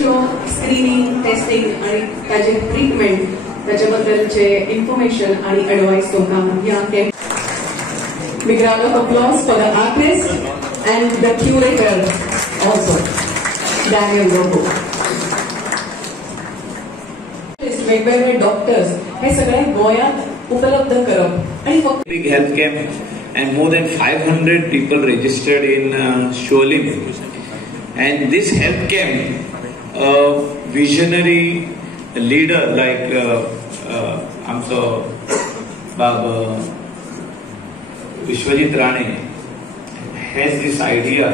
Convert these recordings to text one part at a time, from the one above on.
कोविडच्यो screening testing आणि ताचे treatment त्याच्याबद्दलचे information आणि एडवाइस तुमकां ह्या camp. Big round of applause for the artist and the curator also, Daniel Robo. वेगवेगळे doctors हे सगळे गोयात उपलब्ध करप आणि फक्त big health camp and more than 500 people registered in Sholim. And this health camp, visionary leader like आमचो बाबा Vishwajit Rane has this idea,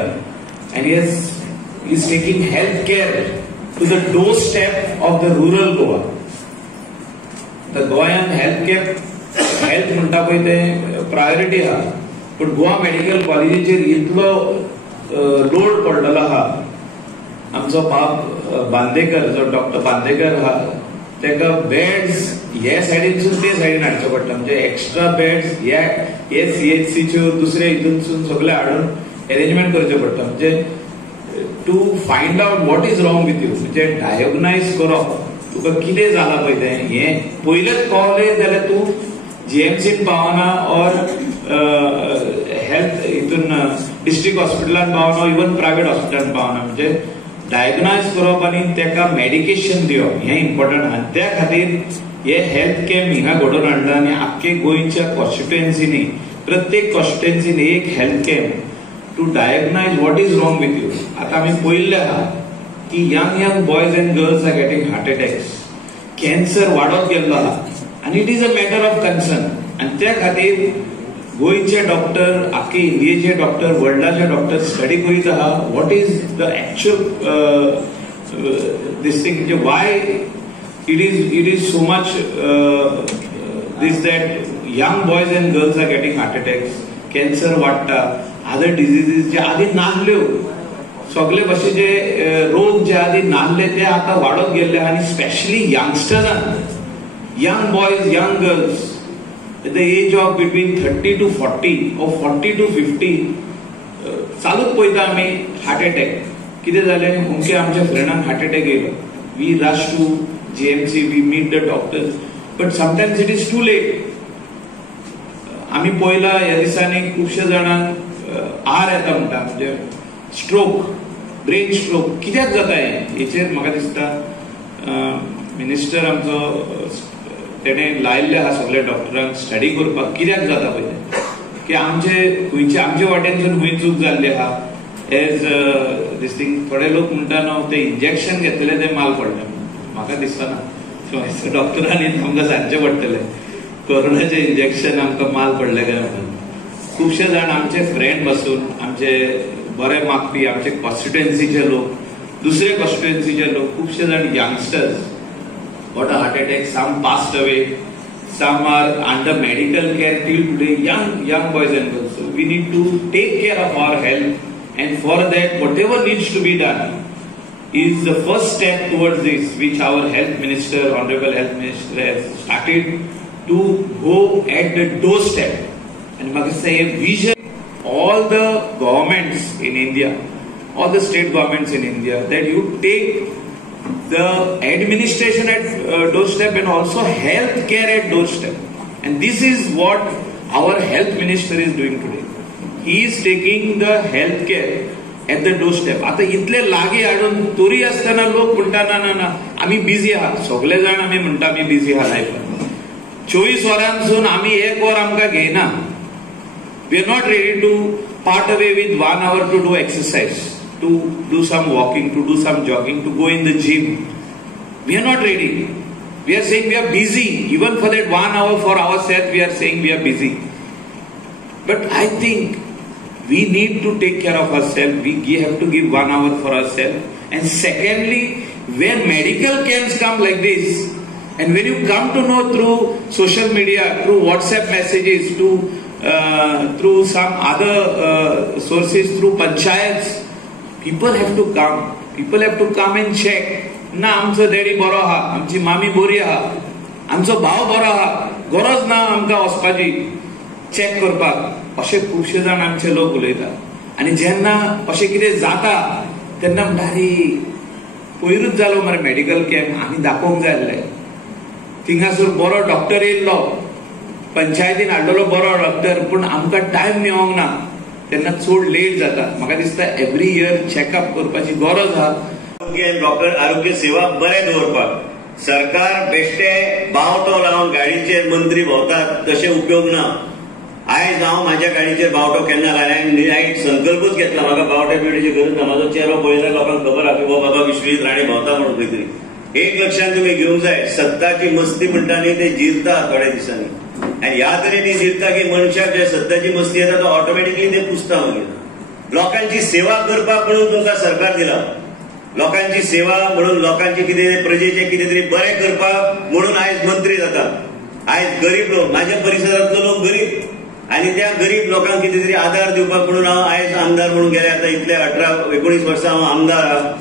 and he is taking healthcare to the doorstep of the rural Goa. The Goan health म्हणटा पळय ते priority हा, पण Goa medical कॉलेजीचेर इतलो load पडलेलो हा. आमचो बाब बांदेकर जो डॉक्टर बांदेकर हा तेका बेड्स हे सायडीनसून ते सायडीन हाडचो पडटा, म्हणजे एक्स्ट्रा बेड्स हे CHCच्यो दुसरे हितूनसून सगळे हाडून अरेंजमेंट करचे पडटा. म्हणजे to find out what is wrong with you, म्हणजे डायग्नायज करप तुका कितें जालां पळय तें हें पयलेच कळलें जाल्यार तूं GMCन पावना और हेल्थ हितून डिस्ट्रिक्ट हॉस्पिटलान पावना, इवन प्रायव्हेट हॉस्पिटलान पावना. म्हणजे डायग्नायज करप आनी तेका मेडिकेशन दिवप हें इम्पॉर्टंट आहा. त्या खातीर हे हेल्थ कॅम्प हिंगा घडोवन हाडला आनी आख्खे गोंयच्या कॉन्स्टिट्युएन्सीनी प्रत्येक कॉन्स्टिट्युएन्सीन एक health camp to diagnose what is wrong with you. आतां आमी पळयल्लें आहा की young boys and girls are getting heart attacks, cancer वाडत गेल्लो आहा आनी it is a matter of concern. आनी त्या खातीर गोंयचे डॉक्टर आख्खे इंडियेचे डॉक्टर वर्ल्डाचे डॉक्टर स्टडी करीत आहा what is the actual this thing, म्हणजे why it is so much this that young boys and girls are getting heart attacks, cancer वाडटा, other diseases जे आधी नासल्यो सगळे भशेचे रोग जे आधी नासले ते आता वाढत गेले आणि specially यंगस्टर्सांना, young boys, young girls at the age of between 30 to 40 or 40 to 50 चालूच पळयता आमी हार्ट अटॅक. कितें जालें अमके आमच्या फ्रेंडांक हार्ट अटॅक येयलो, we rush to GMC, we meet the doctors, but sometimes it is too late. आम्ही पळयला ह्या दिसांनी खुबशे जाणांक आर येता म्हणटा, म्हणजे स्ट्रोक, ब्रेन स्ट्रोक. कित्याक जाता हेचेर म्हाका दिसता मिनिस्टर आमचो तेणें लायिल्ले आहा सगळ्या डॉक्टरांक स्टडी करपाक कित्याक जाता पळय की आमचे वाटेनसून खंय चूक जाल्ली आहा. एज दिस थिंग थोडे लोक म्हणटा न्हू ते इंजेक्शन घेतले ते माल पडले. म्हाका दिसना डॉक्टरांनी आमकां सांगचें पडटलें कोरोनाचें इंजेक्शन आमकां माल पडलें काय म्हणून. खुबशे जाण आमचे फ्रेंड बसून आमचे बरे मागपी आमचे कॉन्स्टिट्युएन्सीचे लोक, दुसरे कॉन्स्टिट्युएन्सीचे लोक, खुबशे जाण youngsters got a heart attack, some passed away, some are under medical care till today, young boys and girls. So we need to take care of our health, and for that whatever needs to be done is the first step towards this, which our health minister, honorable health minister, has started to go at the doorstep. And I must say a vision, all the governments in India, all the state governments in India, that you take the administration at doorstep and also health care at doorstep. And this is what our health minister is doing today. He is taking the health care at the doorstep. आता इतले लागी हाडून तोरी असताना लोक म्हणटा ना ना आम्ही बिझी आहात. सगळे जाण आम्ही म्हणटा आम्ही बिझी आहात लायफान. 24 वरांसून आम्ही 1 वर आमकां घेयना. We are not ready to part away with 1 hour to do exercise, to do some walking, to do some jogging, to go in the gym. We are not ready. We are saying we are busy. Even for that 1 hour for ourselves, we are saying we are busy. But I think we need to take care of ourselves. We have to give 1 hour for ourselves. And secondly, when medical camps come like this, and when you come to know through social media, through WhatsApp messages, through some other sources, through panchayats, people have to come. People have to come and check. ना आमचो daddy बरो आहा, आमची मामी बरी आहा, आमचो भाव बरो आहा, गरज ना आमकां वचपाची चेक करपाक. अशे खुबशे जाण आमचे लोक उलयतात. आनी जेन्ना अशें कितें जाता तेन्ना म्हणटा अरे पयरूच जालो मरे मेडिकल कॅम्प आमी दाखोवंक जाय आसलें थिंगासर बरो डॉक्टर येयल्लो पंचायतीन हाडलेलो बरो डॉक्टर पूण आमकां टायम मेळोंक ना तेन्ना चड लेट जाता म्हाका दिसता एवरी इयर चॅकअप करपाची गरज आहा डॉक्टर आरोग्य सेवा बरें दवरपाक सरकार बेश्टे बावटो लावन गाडीचेर मंत्री भोंवतात तशें उपयोग ना आयज हांव म्हाज्या गाडीचेर बावटो केन्ना लायला हांवें संकल्पूच घेतला म्हाका बावटे बिवटेची गरज ना म्हाजो चेहरो पळयल्यार लोकांक खबर आहा की हो बाबा विश्वजीत राणे भोंवता म्हणून खंय तरी एक लक्षांत तुमी घेवंक जाय सत्ताची मस्ती म्हणटा न्ही ते जिरता थोड्या दिसांनी आनी ह्या तरेनी जिरता की मनशाक जे सत्ताची मस्ती येता तो ऑटोमॅटिकली ते पुसता मागीर लोकांची सेवा करपाक म्हणून तुमकां सरकार दिला लोकांची सेवा म्हणून लोकांची कितें प्रजेचे कितें तरी बरें करपाक म्हणून आयज मंत्री जाता आयज गरीब लोक म्हाज्या परिसरांतलो लोक गरीब आनी त्या गरीब लोकांक कितें तरी आदार दिवपाक म्हणून हांव आयज आमदार म्हणून गेले आतां इतले 18-19 वर्सां हांव आमदार आहा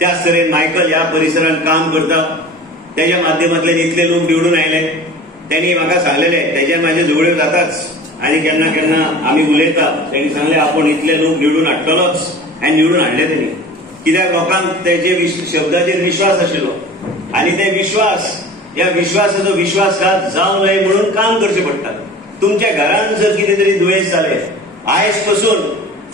त्याच तरेन मायकल ह्या परिसरांत काम करता तेज्या माध्यमांतल्यान इतले लोक निवडून आयले त्यांनी म्हाका सांगलेलें तेजे म्हाजे झगड्यो जाताच आनी केन्ना केन्ना आमी उलयता तेणी सांगलें आपूण इतले लोक निवडून हाडटलोच आनी निवडून हाडले तेणी कित्याक लोकांक तेजे शब्दाचेर विश्वास आशिल्लो आनी ते विश्वास ह्या विश्वासाचो विश्वासघात जावं न्हय म्हणून काम करचें पडटा तुमच्या घरांत जर कितें तरी दुयेंस जालें आयज पासून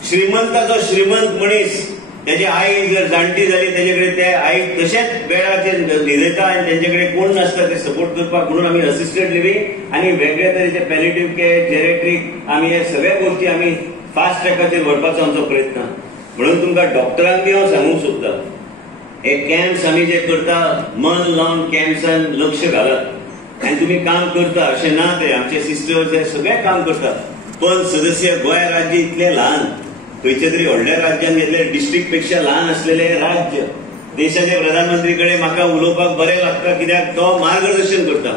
श्रीमंताचो श्रीमंत मनीस तेजी आई जर जाणटी जाली तेजे कडेन ते आईक तशेंच बेडाचेर न्हिदयता आनी तेंचे कडेन कोण नासता ते सपोर्ट करपाक म्हणून आमी असिस्टंट लिव्हिंग आनी वेगळ्या तरेचे पॅलिएटिव्ह केअर जेरेट्रीक आमी हे सगळ्या गोश्टी आमी फास्ट ट्रॅकाचेर व्हरपाचो आमचो प्रयत्न म्हणून तुमकां डॉक्टरांक बी हांव सांगूंक सोदतां हे कॅम्प्स आमी जे करता मन लावन कॅम्प्सान लक्ष घालात आनी तुमी काम करता अशें ना ते आमचे सिस्टर्स हे सगळे काम करतात पण सदस्य गोंय राज्य इतलें ल्हान खंयच्या तरी व्हडल्या राज्यांत घेतले डिस्ट्रिक्ट पेक्षा ल्हान असलेले राज्य देशाचे प्रधानमंत्री कडेन म्हाका उलोवपाक बरें लागता कित्याक तो मार्गदर्शन करता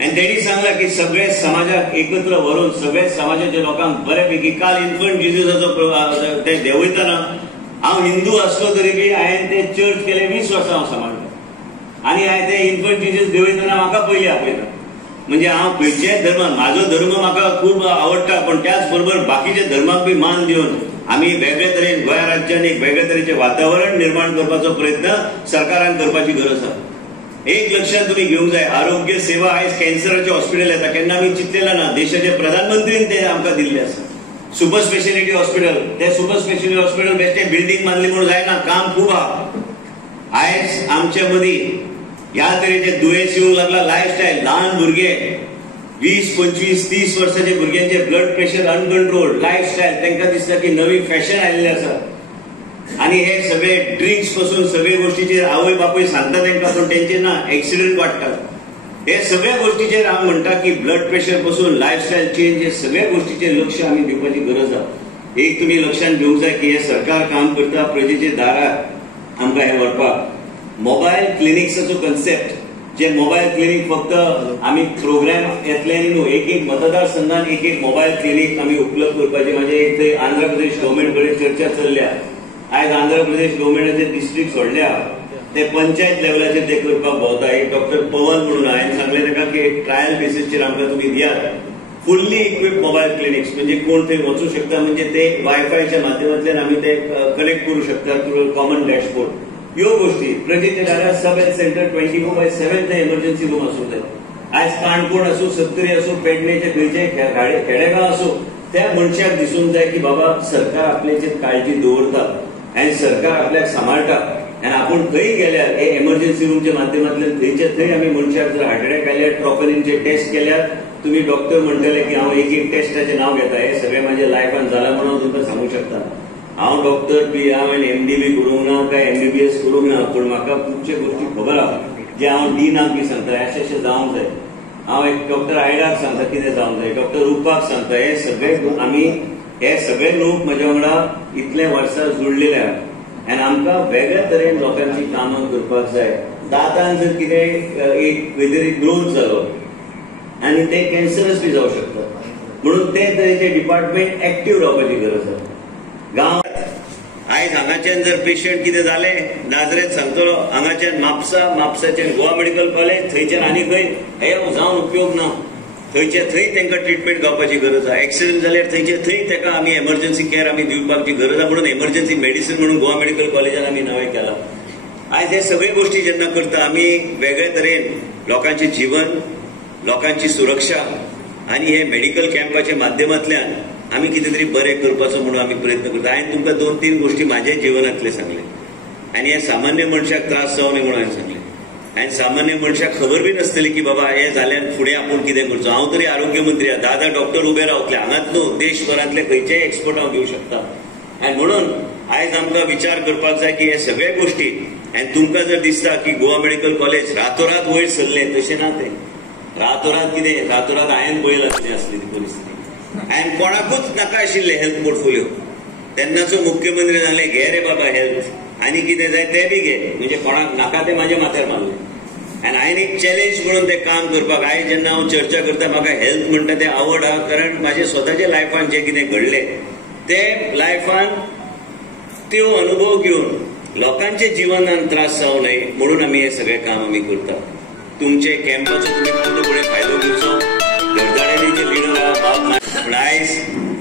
आनी तेणी सांगलां की सगळे समाजाक एकत्र व्हरून सगळे समाजाच्या लोकांक बऱ्यापैकी काल इन्फंट जिजसाचो ते देंवयतना हांव हिंदू आसलो तरी बी हांवें ते चर्च केले 20 वर्सां हांव सांबाळटा आनी हांवें ते इन्फंट जिजस देंवयतना म्हाका पयलीं आपयता म्हणजे हांव खंयचेच धर्म म्हाजो धर्म म्हाका खूब आवडटा पण त्याच बरोबर बाकीच्या धर्माक बी मान दिवन आमी वेगळे तरेन गोंय राज्यान एक वेगळे तरेचें वातावरण निर्माण करपाचो प्रयत्न सरकारान करपाची गरज आसा एक लक्षात तुम्ही घेवंक जाय आरोग्य सेवा आयज कॅन्सराचे हॉस्पिटल येता केन्ना आमी चिंतलेलें ना देशाचे प्रधानमंत्रीन ते आमकां दिल्ले आसा सुपर स्पेशालिटी हॉस्पिटल ते सुपर स्पेशालिटी हॉस्पिटल बेश्टे बिल्डींग बांदली म्हणून जायना काम खूब आहा आयज आमचे मदीं ह्या तरेचे दुयेंस येवंक लागला लायफस्टायल ल्हान भुरगे 20, 25, 30 वर्साचे भुरग्यांचे ब्लड प्रेशर अनकंट्रोल लायफस्टायल तांकां दिसता की नवी फॅशन आयिल्ली आसा आनी हे सगळे ड्रिंक्स पासून सगळे गोष्टीचेर आवय बापूय सांगता तांकां पण तेंचे ना एक्सिडेंट वाडटात हे सगळ्या गोष्टीचेर हांव म्हणटा की ब्लड प्रेशर पासून लायफस्टायल चेंज हे सगळ्या गोष्टीचेर लक्ष आमी दिवपाची गरज आहा एक तुमी लक्षांत घेवंक जाय की हे सरकार काम करता प्रजेच्या दारार आमकां हे व्हरपाक मोबायल क्लिनिक्साचो कन्सेप्ट जे मोबायल क्लिनिक फक्त आमी प्रोग्राम येतले न्हू एक मतदारसंघात एक मोबायल क्लिनिक आमी उपलब्ध करपाचे म्हणजे एक थंय आंध्र प्रदेश गव्हर्मेंट कडेन चर्चा चल्ल्या आयज आंध्र प्रदेश गव्हर्मेंटाचे डिस्ट्रिक्ट सोडल्या ते पंचायत लेवलाचेर ते करपाक भोंवता एक डॉक्टर पवन म्हणून हांवें सांगलें ताका की ट्रायल बेसिसचेर आमकां तुमी दियात फुल्ली इक्विप मोबायल क्लिनिक्स म्हणजे कोण थंय वचूंक शकता म्हणजे ते वायफायच्या माध्यमांतल्यान आमी ते कनेक्ट करूं शकता थ्रू कॉमन डॅशबोर्ड ह्यो गोष्टी प्रजेच्या दारार सब हेल्थ सेंटर 24/7 ते एमर्जन्सी रूम आसूं जाय आयज काणकोण आसूं सत्तरी आसूं पेडणेचे खंयचे खेडेगांव आसूं त्या मनशाक दिसूंक जाय की बाबा सरकार आपल्याचेर काळजी दवरता आनी सरकार आपल्याक सांबाळटा आनी आपूण थंय गेल्यार हे एमर्जन्सी रूमच्या माध्यमांतल्यान थंयचे थंय आमी मनशाक जर हार्ट अटॅक आयल्यार ट्रॉपनिनचे टेस्ट केल्यार तुमी डॉक्टर म्हणटले की हांव एक टेस्टाचें नांव घेता हे सगळें म्हाज्या लायफान जालां म्हणून तुमकां सांगूंक शकता हांव डॉक्टर बी हांवें MD बी करूंक ना काय MBBS करूंक ना पूण म्हाका खुबशे गोश्टी खबर आहा जे हांव डीनाक बी सांगता अशें जावंक जाय हांव एक डॉक्टर आयडाक सांगता कितें जावंक जाय डॉक्टर रुपाक सांगता हे सगळे आमी हे सगळे लोक म्हाज्या वांगडा इतले वर्सां जुळलेले आहात आनी आमकां वेगळ्या तरेन लोकांची कामां करपाक जाय दातान जर कितें एक खंय तरी ग्रोथ जालो आनी ते कॅन्सरस बी जावं शकता म्हणून ते तरेचे डिपार्टमेंट एक्टीव रावपाची गरज आसा गांवांत आयज हांगाच्यान जर पेशंट कितें जालें नाजरेत सांगतलो हांगाच्यान म्हापसाच्यान गोवा मेडिकल कॉलेज थंयच्यान आनी खंय हे जावन उपयोग ना थंयचे थंय तांकां ट्रिटमेंट गावपाची गरज आहा एक्सिडेंट जाल्यार थंयचे थंय ताका आमी एमर्जन्सी केअर आमी दिवपाची गरज आहा म्हणून एमर्जन्सी मेडिसीन म्हणून गोवा मेडिकल कॉलेजान आमी नवें केलां आज हे सगळे गोष्टी जेन्ना करता आमी वेगळे तरेन लोकांचे जीवन, लोकांची सुरक्षा आणि हे मेडिकल कॅम्पाच्या माध्यमांतल्यान आमी कितें तरी बरें करपाचो म्हणून आमी प्रयत्न करता. हांवें तुमकां 2-3 गोष्टी म्हाज्या जिवनांतले सांगले आनी हे सामान्य मनशाक त्रास जावं नये म्हणून हांवें सांगले. आनी सामान्य मनशाक खबर बी नासतली की बाबा हे जाल्यार फुडें आपूण कितें करचो. हांव तरी आरोग्य मंत्री आहा, 10 डॉक्टर उबे रावतले हांगाच न्हू, देशभरांतले खंयचेय एक्सपर्ट हांव घेवं शकता. आनी म्हणून आयज आमकां विचार करपाक जाय की हे सगळे गोष्टी. आनी तुमकां जर दिसता की गोवा मेडिकल कॉलेज रातोरात वयर सरलें, तशें ना तें. रातोरात कितें, रातोरात हांवें पळयलां कशें आसली ती परिस्थिती. आनी कोणाकूच नाका आशिल्ले हेल्थ पोर्टफोलिओ. तेन्नाचो मुख्यमंत्री सांगले घे रे बाबा हेल्थ, आनी कितें जाय तें बी घे, म्हणजे कोणाक नाका तें म्हाज्या माथ्यार मारलें. आनी हांवें एक चॅलेंज म्हणून तें काम करपाक. आयज जेन्ना हांव चर्चा करता म्हाका हेल्थ म्हणटा तें आवड आहा, कारण म्हाज्या स्वताच्या लायफान जें कितें घडलें तें लायफान त्यो अनुभव घेवन लोकांचे जिवनान त्रास जावं नये म्हणून आमी हे सगळें काम आमी करता. तुमचे कॅम्पाचो तुमी पूर्णपणे फायदो घेवचो. गरजाडेचे लिडर आहा, पूण आयज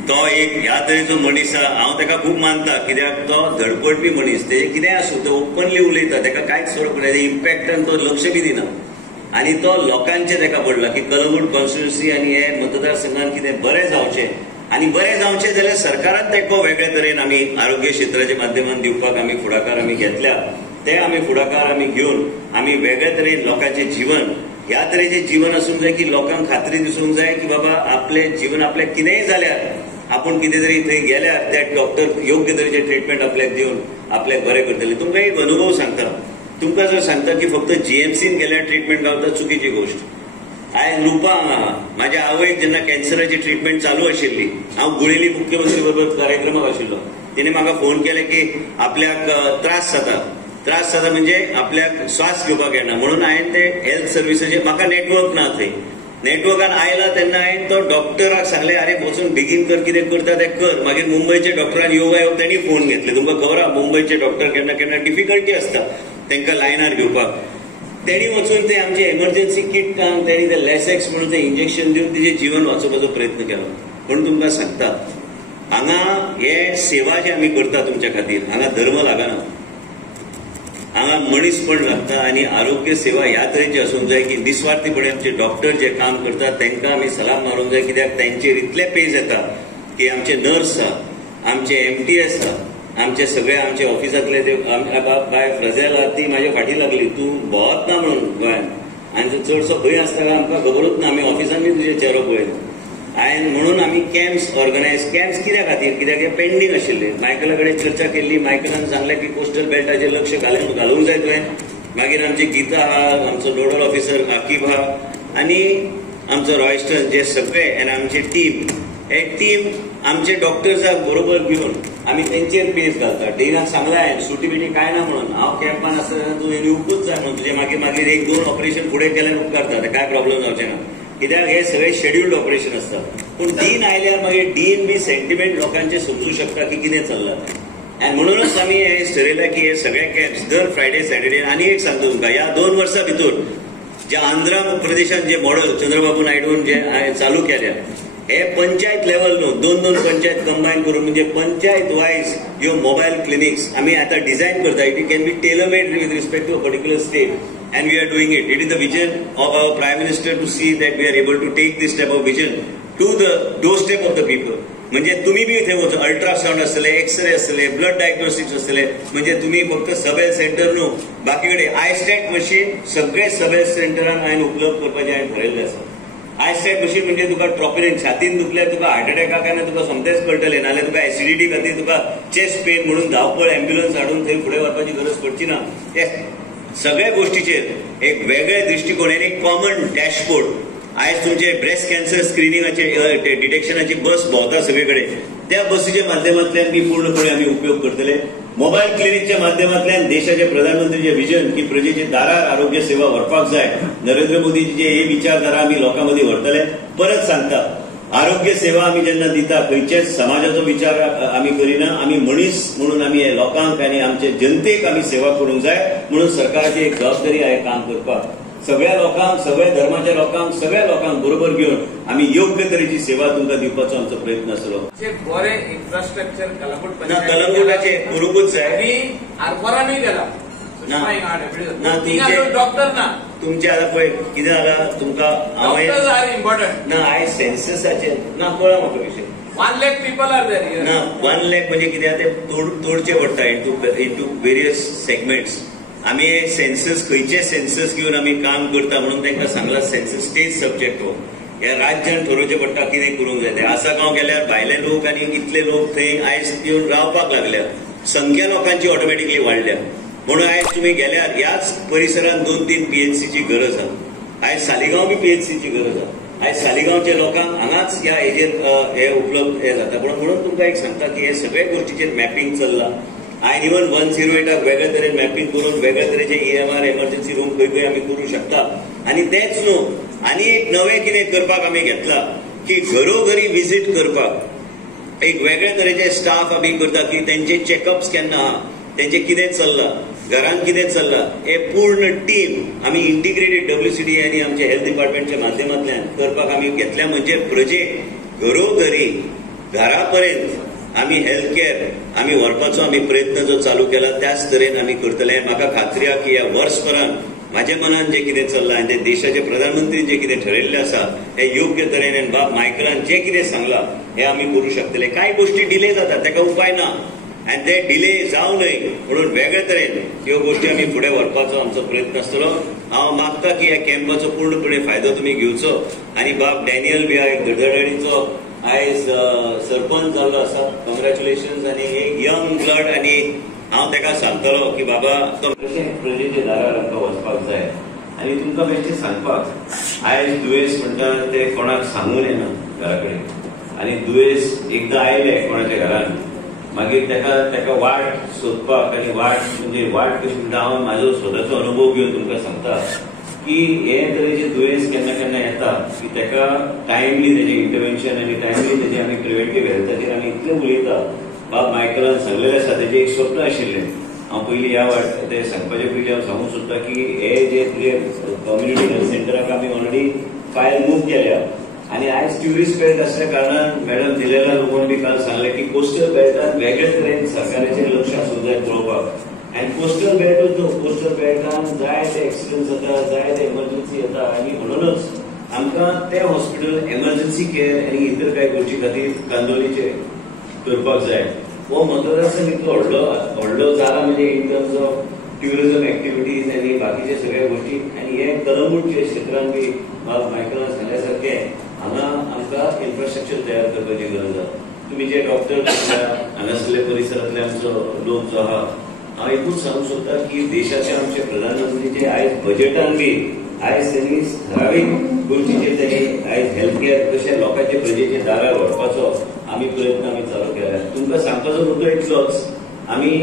तो एक ह्या तरेचो मनीस आहा. हांव ताका खूब मानता, कित्याक तो धडपडपी मनीस. तेजें कितें आसूं तो ओपनली उलयता, ताका कांयच फरक पडना, इम्पॅक्टान तो लक्ष बी दिना. आनी तो लोकांचे ताका पडला की कलंगूट कॉन्स्टिट्युएन्सी आनी हे मतदारसंघात कितें बरें जावचें. आनी बरें जावचें जाल्यार सरकारान तेको वेगळे तरेन आमी आरोग्य क्षेत्राच्या माध्यमान दिवपाक आमी फुडाकार आमी घेतल्या. ते आमी फुडाकार आमी घेवन आमी वेगळे तरेन लोकांचें जीवन ह्या तरेचें जीवन आसूंक जाय की लोकांक खात्री दिसूंक जाय की बाबा आपले जीवन आपले कितेंय जाल्यार आपूण कितें तरी थंय गेल्यार ते डॉक्टर योग्य तरेचें ट्रिटमेंट आपल्याक दिवन आपल्याक बरें करतले. तुमकां एक अनुभव सांगता. तुमकां जर सांगता की फक्त जीएमसीन गेल्यार ट्रिटमेंट गावता, चुकीची गोष्ट. हांवें रुपा म्हाज्या आवयक जेन्ना कॅन्सराची ट्रिटमेंट चालू आशिल्ली, हांव गुळेली मुख्यमंत्री बरोबर कार्यक्रमाक आशिल्लो. तिणे म्हाका फोन केले की आपल्याक त्रास जाता म्हणजे आपल्याक श्वास घेवपाक येना म्हणून हांवें ते हेल्थ सर्विसेचे म्हाका नेटवर्क ना थंय. नेटवर्कान आयला तेन्ना हांवें तो डॉक्टराक सांगलें अरे वचून बेगीन कर, कितें करता तें कर. मागीर मुंबयच्या डॉक्टरान योगायोग तांणी फोन घेतले. तुमकां खबर आहा मुंबयचे डॉक्टर केन्ना केन्ना डिफिकल्टी आसता तांकां लायनार घेवपाक. तेणी वचून ते आमचे एमर्जन्सी किट काम तेणी ते लॅसेक्स म्हणून ते इंजेक्शन दिवन तिचें जीवन वाचोवपाचो प्रयत्न केलो. पूण तुमकां सांगता हांगा हे सेवा जे आमी करता तुमच्या खातीर, हांगा धर्म लागना, हांगा मनीसपण लागता. आनी आरोग्य सेवा ह्या तरेची आसूंक जाय की निस्वार्थीपणे आमचे डॉक्टर जे काम करतात तांकां आमी सलाम मारूंक जाय. कित्याक तांचेर इतले पेज येता की आमचे नर्स आहा, आमचे एमटीएस आहा, आमचे सगळे आमचे ऑफिसांतले ते बाय फ्रजेल आहा ती म्हाज्या फाटी लागली तूं भोंवत ना म्हणून गोंयान. आनी चडसो भंय आसता काय आमकां खबरूच ना, आमी ऑफिसांनी तुजे चेहरो पळयलो. हांवें म्हणून आमी कॅम्प्स ऑर्गनायज कित्या खातीर, कित्याक हे पेंडींग आशिल्ले. मायकला कडेन चर्चा केल्ली. मायकलान सांगलें की कोस्टल बेल्टाचेर लक्ष घालूंक जाय तुवें. मागीर आमची गीता आहा, आमचो नोडल ऑफिसर आकीब आहा आनी आमचो रॉयस्टन, जे सगळे आनी आमची टीम, हे टीम आमचे डॉक्टर्साक बरोबर घेवन आमी तेंचेर पेज घालता. डेनाक सांगलें हांवें सुटी बिटी काय ना म्हणून. हांव कॅम्पान आसतना तूं येवंकूच जाय म्हणून. तुजें मागीर 1-2 ऑपरेशन फुडें केल्यार उपकार जाता, काय प्रॉब्लेम जावचें ना. कित्याक हे सगळे शेड्युल्ड ऑपरेशन आसता. पूण डीन आयल्यार मागीर डीन बी सेंटिमेंट लोकांचे समजूं शकता की कितें चल्लां. आनी म्हणूनच आमी हे ठरयलां की हे सगळे कॅम्प्स दर फ्रायडे सॅटर्डे. आनी एक सांगता तुमकां, ह्या 2 वर्सां भितर जे आंध्र प्रदेशान जे मॉडल चंद्रबाबू नायडून जे चालू केल्या, हे पंचायत लेवल न्हू, 2-2 पंचायत कंबायन करून म्हणजे पंचायत वायज ह्यो मोबायल क्लिनिक्स आमी आतां डिझायन करता. It can be tailor made with respect to a particular state. And we are doing it. It is the vision of our Prime Minister to see that we are able to take this type of vision to the doorstep of the people. म्हणजे तुम्ही बी इथे वचून ultrasound असले, x ray असले, blood diagnostics असले, म्हणजे तुम्ही फक्त सब हेल्थ सेंटर न्हू, बाकीकडे आयस्टॅट मशीन सगळे सब हेल्थ सेंटरान हांवें उपलब्ध करपाचें हांवें ठरयल्लें आसा. आयस्टॅट मशीन म्हणजे तुका ट्रॉपिन छातीन दुखल्यार तुका हार्ट अटॅकाक काय ना तुका सोमतेच कळटलें, नाल्यार तुका एसिडिटी खातीर तुका चेस्ट पेन म्हणून धांवपळ एम्ब्युलन्स हाडून थंय फुडें वचपाची गरज पडची ना. सगळ्या गोष्टीचेर एक वेगळे दृष्टिकोन, एक कॉमन डॅशबोर्ड. आयज तुमचे ब्रेस्ट कॅन्सर स्क्रिनिंगाचे डिटेक्शनाची बस भोंवता सगळे कडेन. त्या बसीच्या माध्यमांतल्यान बी पूर्णपणे आमी उपयोग करतले. मोबायल क्लिनिकच्या माध्यमांतल्यान देशाचे प्रधानमंत्री जे विजन की प्रजेच्या दारार आरोग्य सेवा व्हरपाक जाय, नरेंद्र मोदीची जे हे विचारधारा आमी लोकां मदीं व्हरतले. परत सांगता, आरोग्य सेवा आमी जेन्ना दिता खंयचेच समाजाचो विचार आमी करिना. आमी मनीस म्हणून आमी हे लोकांक आनी आमचे जनतेक आमी सेवा करूंक जाय म्हणून सरकाराची एक जबाबदारी आहे काम करपाक. सगळ्या लोकांक, सगळ्या धर्माच्या लोकांक, सगळ्या लोकांक बरोबर घेवन आमी योग्य तरेची सेवा तुमकां दिवपाचो आमचो प्रयत्न आसलो. बरें इन्फ्रास्ट्रक्चर कलंगूट कलंगूटाचे करूंकूच जाय. आनी आरपोरानूय गेला डॉक्टर ना तुमचे आता पळय कितें जाला तुमकां हांवें इम्पॉर्टंट ना आयज सेन्ससाचे ना कळ्ळा म्हाका विशय 1 lakh people are there ना 1 lakh म्हणजे कितें ते तोडचे पडटा इंटू वेरियस सेगमेंट्स आमी सेन्सस खंयचे सेन्सस घेवन आमी काम करता म्हणून तांकां सांगला सेन्सस स्टेट सब्जेक्ट हो ह्या राज्यान ठरोवचें पडटा कितें करूंक जाय तें आसा गांव गेल्यार भायले लोक आनी इतले लोक थंय आयज येवन रावपाक लागल्या संख्या लोकांची ऑटोमॅटिकली वाडल्या म्हणून आयज तुमी गेल्यार ह्याच परिसरांत 2-3 PHCची गरज आसा आयज सालिगांव बी PHCची गरज आसा आयज सालिगांवच्या लोकांक हांगाच ह्या हेजेर हे उपलब्ध हे जाता म्हणून तुमकां एक सांगता की हे सगळे गोष्टीचेर मॅपिंग चल्लां आयज इवन 108 वेगळ्या तरेन मॅपिंग करून वेगळ्या तरेचे EMR एमर्जन्सी रूम खंय खंय आमी करूं शकता आनी तेंच न्हू आनी एक नवें कितें करपाक आमी घेतलां की घरोघरी विजीट करपाक एक वेगळ्या तरेचे स्टाफ आमी करता की तेंचे चॅकअप्स केन्ना आहा तेंचे कितें चल्लां घरांत कितें चल्लां हे पूर्ण टीम आमी इंटिग्रेटेड WCD आनी आमच्या हेल्थ डिपार्टमेंटच्या माध्यमांतल्यान करपाक आमी घेतल्या म्हणजे प्रोजेक्ट घरोघरी घरा पर्यंत आमी हेल्थ केअर आमी व्हरपाचो आमी प्रयत्न जो चालू केला त्याच तरेन आमी करतले म्हाका खात्री आहा की ह्या वर्सभरान म्हाज्या मनान जें कितें चल्लां आनी ते देशाचे प्रधानमंत्री जें कितें ठरयल्लें आसा हे योग्य तरेन आनी बाब मायकलान जें कितें सांगलां हे आमी करूं शकतले कांय गोश्टी डिले जातात ताका उपाय ना आनी ते डिले जावं न्हय म्हणून वेगळे तरेन ह्यो गोश्टी आमी फुडें व्हरपाचो आमचो प्रयत्न आसतलो हांव मागता की ह्या कॅम्पाचो पूर्णपणे फायदो तुमी घेवचो आनी बाब डॅनियल बी एक धडधडीचो आयज सरपंच जाल्लो आसा कॉंग्रॅच्युलेशन्स आनी एक यंग ब्लड आनी हांव ताका सांगतलो की बाबा कशें प्रजेच्या दारार आमकां वचपाक जाय आनी तुमकां बेश्टें सांगपाक आयज दुयेंस म्हणटा ते कोणाक सांगून येना घरा कडेन आनी दुयेंस एकदां आयले कोणाच्या घरान मागीर ताका वाट सोदपाक आनी वाट कशी म्हणटा हांव म्हाजो स्वताचो अनुभव घेवन तुमकां सांगता की हे तरेचे दुयेंस केन्ना केन्ना येता की ताका टायमली तेजें इंटरव्हेन्शन आनी टायमली तेजें आमी प्रिव्हेंटीव हेल्थाचेर आमी इतलें उलयता बाब मायकलान सांगलेलें आसा तेजें एक स्वप्न आशिल्लें हांव पयलीं ह्या ते सांगपाचे पयलीं हांव सांगूंक सोदता की हे जे कम्युनिटी हेल्थ सेंटराक आमी ऑलरेडी फायल मूव केल्या आनी आयज ट्युरिस्ट बेल्ट आसल्या कारणान मॅडम दिलेला लोकांनी बी काल सांगलें की कोस्टल बेल्टान वेगळे तरेन सरकाराचेर लक्ष आसूंक जाय पळोवपाक आनी कोस्टल बेल्टूच न्हू कोस्टल बेल्टान जायते एक्सिडंट्स जाता जायते एमर्जन्सी येता आनी म्हणूनच आमकां ते हॉस्पिटल एमर्जन्सी केअर आनी इतर कांय गोश्टी खातीर कांदोलीचे करपाक जाय हो मतदारसंघ इतलो व्हडलो जाला म्हणजे in terms of tourism activities आनी बाकीचे सगळ्या गोश्टी आनी हे कलंगूटचे क्षेत्रांत बी बाब मायकलान सांगल्या सारकें हांगा आमकां इन्फ्रास्ट्रक्चर तयार करपाची गरज आसा तुमी जे डॉक्टर हांगासरले परिसरांतले आमचो लोक जो आहा हांव एकूच सांगूंक सोदता की देशाचे आमचे प्रधानमंत्रीचे आयज बजेटान बी आयज त्यांनी ठरावीक गोष्टीचेर त्यांनी आयज हेल्थ केअर कशें लोकांचे प्रजेच्या दारार व्हरपाचो आमी प्रयत्न आमी चालू केला तुमकां सांगपाचो मुद्दो इतलोच आमी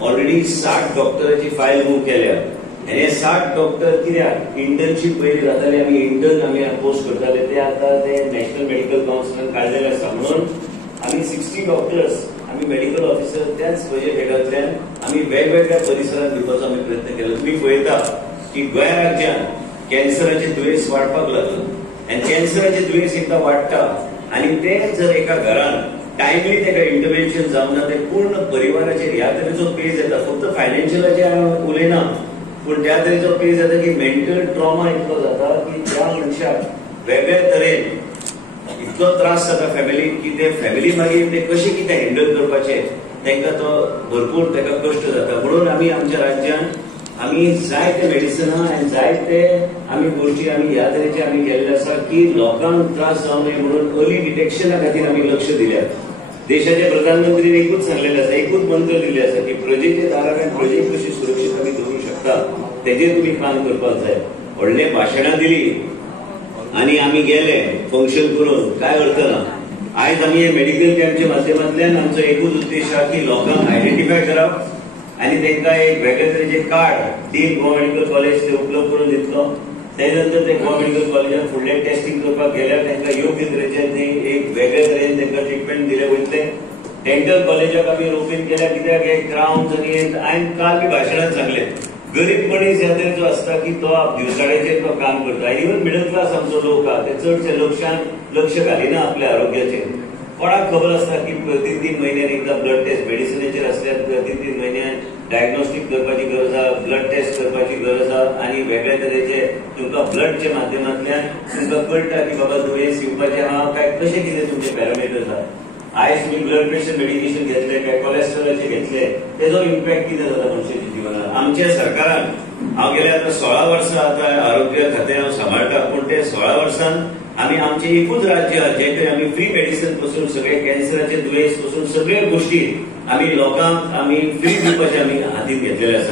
ऑलरेडी 60 डॉक्टराची फायल मूव केल्या आनी हे 60 डॉक्टर कित्याक इंटर्नशीप पयलीं जाताली आमी इंटर्न आमी पोस्ट करताले ते आतां ते नॅशनल मेडिकल कावन्सिलान काडलेले आसा म्हणून आमी 60 डॉक्टर्स आमी मेडिकल ऑफिसर त्याच बजेट हेडांतल्यान आमी वेगवेगळ्या परिसरांत दिवपाचो आमी प्रयत्न केलो तुमी पळयता की गोंय राज्यांत कॅन्सराचे दुयेंस वाडपाक लागला आनी कॅन्सराचे दुयेंस एकदां वाडटा आनी ते जर एका घरान टायमली ताका इंटरव्हेन्शन जावना ते पूर्ण परिवाराचेर ह्या तरेचो पेज येता फक्त फायनान्शियलाचे हांव उलयना पूण त्या तरेचो पेज जाता की मेंटल ट्रॉमा इतलो जाता की त्या मनशाक वेगळ्या तरेन इतलो त्रास जाता फॅमिलीक की ते फॅमिली मागीर ते कशें कितें हँडल करपाचें तांकां तो भरपूर ताका कश्ट जाता म्हणून आमी आमच्या राज्यांत आमी जायते मेडिसिनां आनी जायते आमी गोश्टी आमी ह्या तरेचे आमी केल्ले आसा की लोकांक त्रास जावं नये म्हणून अर्ली डिटेक्शना खातीर आमी लक्ष दिल्यात देशाचे प्रधानमंत्रीन एकूच सांगलेलें आसा एकूच मंत्र दिल्ले आसा की प्रजेच्या दारार प्रजेक कशी सुरक्षीत आमी दवरूंक शकता तेजेर तुमी काम करपाक जाय व्हडले भाशणां दिली आनी आमी गेले फंक्शन करून काय अर्थ ना आयज आमी हे मेडिकल कॅम्पच्या माध्यमांतल्यान आमचो एकूच उद्देश आहा की लोकांक आयडेंटिफाय करप आनी तांकां एक वेगळे तरेचे card dean Goa medical college ते उपलब्ध करून दितलो तेजे नंतर ते गोवा मेडिकल कॉलेजान फुडलें टेस्टिंग करपाक गेल्यार तांकां योग्य तरेचें एक वेगळे तरेन तांकां ट्रिटमेंट दिलें वयतलें डेंटल कॉलेजाक आमी ओपन केल्या कित्याक हे क्राउन्स आनी हांवें काल बी भाशणांत सांगलें गरीब मनीस ह्या तरेचो आसता की तो दिवसाळेचेर तो काम करता इवन मिडल क्लास आमचो लोक आहा ते चडशे लक्ष घालिना आपल्या आरोग्याचेर कोणाक खबर आसता की 3-3 म्हयन्यान एकदा ब्लड टेस्ट मेडिसिनाचेर असल्यार 3-3 म्हयन्यान डायग्नोस्टीक करपाची गरज आहा, ब्लड टेस्ट करपाची गरज आहा आणि वेगळ्या तरेचे तुमकां ब्लडच्या माध्यमांतल्यान तुमकां कळटा की बाबा दुयेंस येवपाचें आहा काय कशें कितें तुमचे पॅरामिटर्स आहा. आयज तुम्ही ब्लड प्रेशर मेडिकेशन घेतले काय कोलेस्ट्रॉलाचे घेतले तेजो इम्पॅक्ट कितें जाता मनशाच्या जिवनार. आमच्या सरकारान हांव गेल्या आता 16 वर्सां आता आरोग्य खातें हांव सांबाळटा पूण ते 16 वर्सान आमी आमचे एकूच राज्य जे आमी फ्री मेडिसिन पासून सगळे कॅन्सराचे दुयेंस पासून सगळ्यो गोष्टी आमी लोकांक आमी फ्री दिवपाचे आमी हातीन घेतलेले आसा.